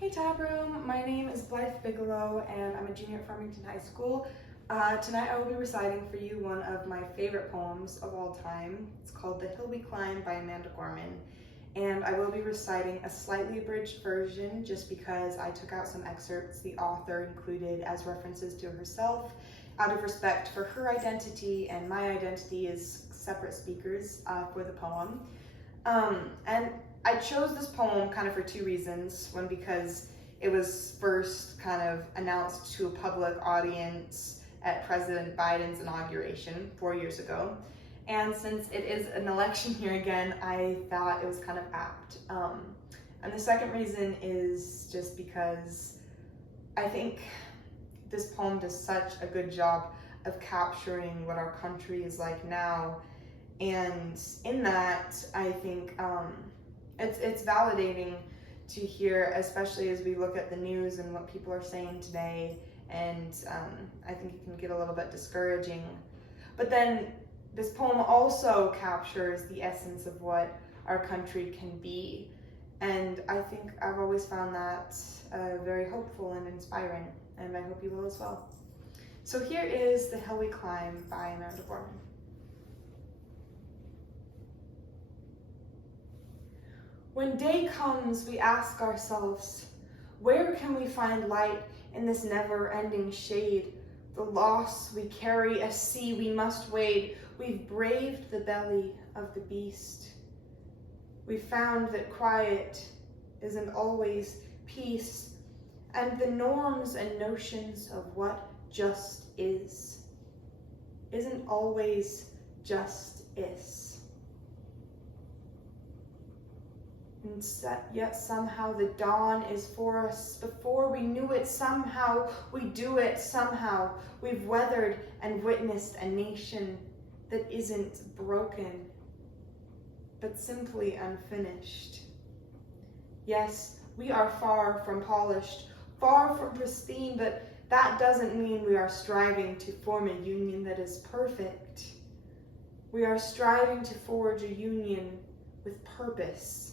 Hey Tab Room, my name is Blythe Bigelow and I'm a junior at Farmington High School. Tonight I will be reciting for you one of my favorite poems of all time. It's called The Hill We Climb by Amanda Gorman. And I will be reciting a slightly abridged version just because I took out some excerpts the author included as references to herself out of respect for her identity and my identity as separate speakers for the poem. And I chose this poem kind of for two reasons. One, because it was first kind of announced to a public audience at President Biden's inauguration 4 years ago. And since it is an election year again, I thought it was kind of apt. And the second reason is just because I think this poem does such a good job of capturing what our country is like now. And in that, I think it's validating to hear, especially as we look at the news and what people are saying today. And I think it can get a little bit discouraging. But then this poem also captures the essence of what our country can be. And I think I've always found that very hopeful and inspiring, and I hope you will as well. So here is The Hill We Climb by Amanda Gorman. When day comes, we ask ourselves, where can we find light in this never-ending shade? The loss we carry, a sea we must wade. We've braved the belly of the beast. We found that quiet isn't always peace, and the norms and notions of what just isn't always just is. And yet somehow the dawn is for us. Before we knew it, somehow we do it. Somehow we've weathered and witnessed a nation that isn't broken, but simply unfinished. Yes, we are far from polished, far from pristine, but that doesn't mean we are striving to form a union that is perfect. We are striving to forge a union with purpose,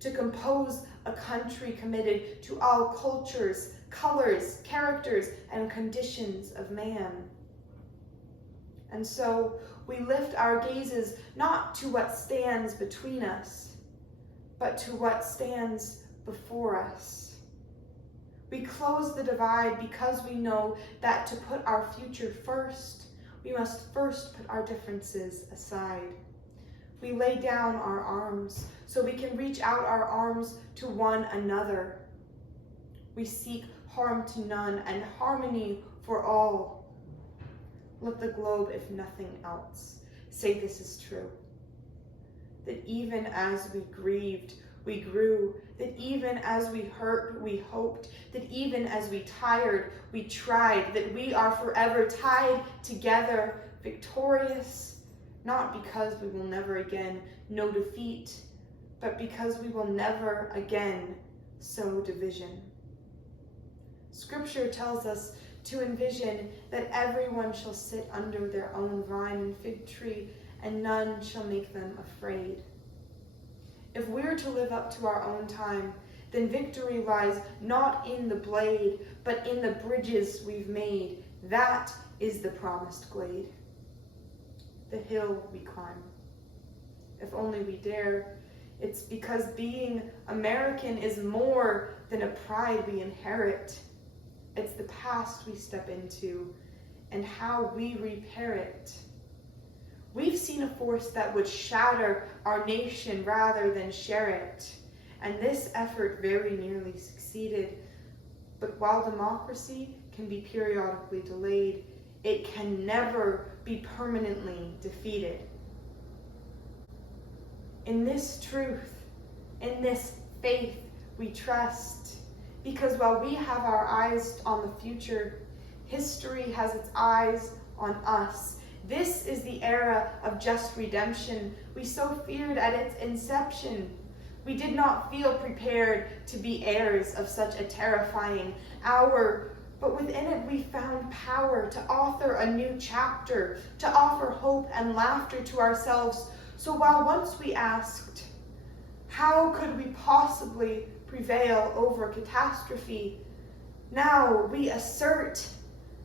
to compose a country committed to all cultures, colors, characters, and conditions of man. And so we lift our gazes not to what stands between us, but to what stands before us. We close the divide because we know that to put our future first, we must first put our differences aside. We lay down our arms so we can reach out our arms to one another. We seek harm to none and harmony for all. Let the globe, if nothing else, say this is true. That even as we grieved, we grew. That even as we hurt, we hoped. That even as we tired, we tried. That we are forever tied together, victorious. Not because we will never again know defeat, but because we will never again sow division. Scripture tells us to envision that everyone shall sit under their own vine and fig tree, and none shall make them afraid. If we're to live up to our own time, then victory lies not in the blade, but in the bridges we've made. That is the promised glade. The hill we climb. If only we dare. It's because being American is more than a pride we inherit. It's the past we step into and how we repair it. We've seen a force that would shatter our nation rather than share it. And this effort very nearly succeeded. But while democracy can be periodically delayed, it can never be permanently defeated. In this truth, in this faith, we trust. Because while we have our eyes on the future, history has its eyes on us. This is the era of just redemption we so feared at its inception. We did not feel prepared to be heirs of such a terrifying hour, but within it we found power to author a new chapter, to offer hope and laughter to ourselves. So while once we asked, How could we possibly prevail over catastrophe? Now we assert,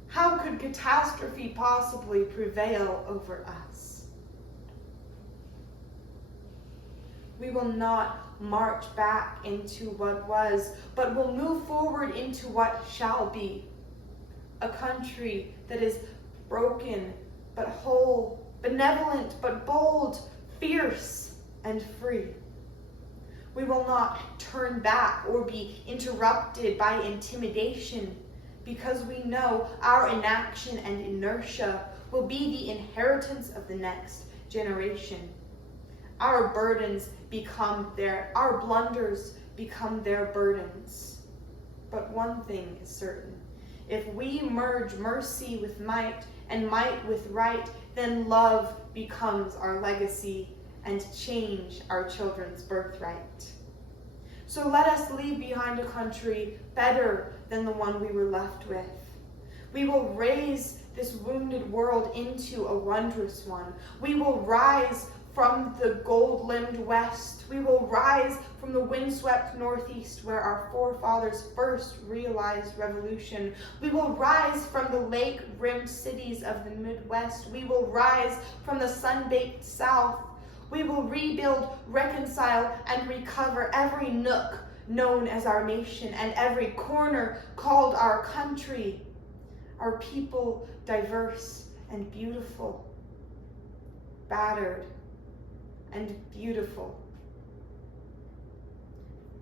how could catastrophe possibly prevail over us? We will not march back into what was, but will move forward into what shall be. A country that is broken but whole, benevolent but bold, fierce and free. We will not turn back or be interrupted by intimidation, because we know our inaction and inertia will be the inheritance of the next generation. Our blunders become their burdens. But one thing is certain. If we merge mercy with might and might with right, then love becomes our legacy and change our children's birthright. So let us leave behind a country better than the one we were left with. We will raise this wounded world into a wondrous one. We will rise from the gold-limbed west. We will rise from the windswept northeast, where our forefathers first realized revolution. We will rise from the lake-rimmed cities of the Midwest. We will rise from the sun-baked south. We will rebuild, reconcile, and recover every nook known as our nation and every corner called our country. Our people diverse and beautiful, battered and beautiful.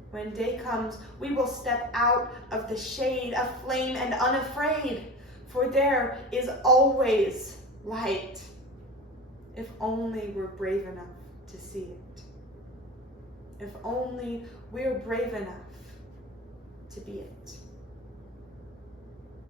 When day comes, we will step out of the shade, aflame and unafraid, for there is always light, if only we're brave enough to see it. If only we're brave enough to be it.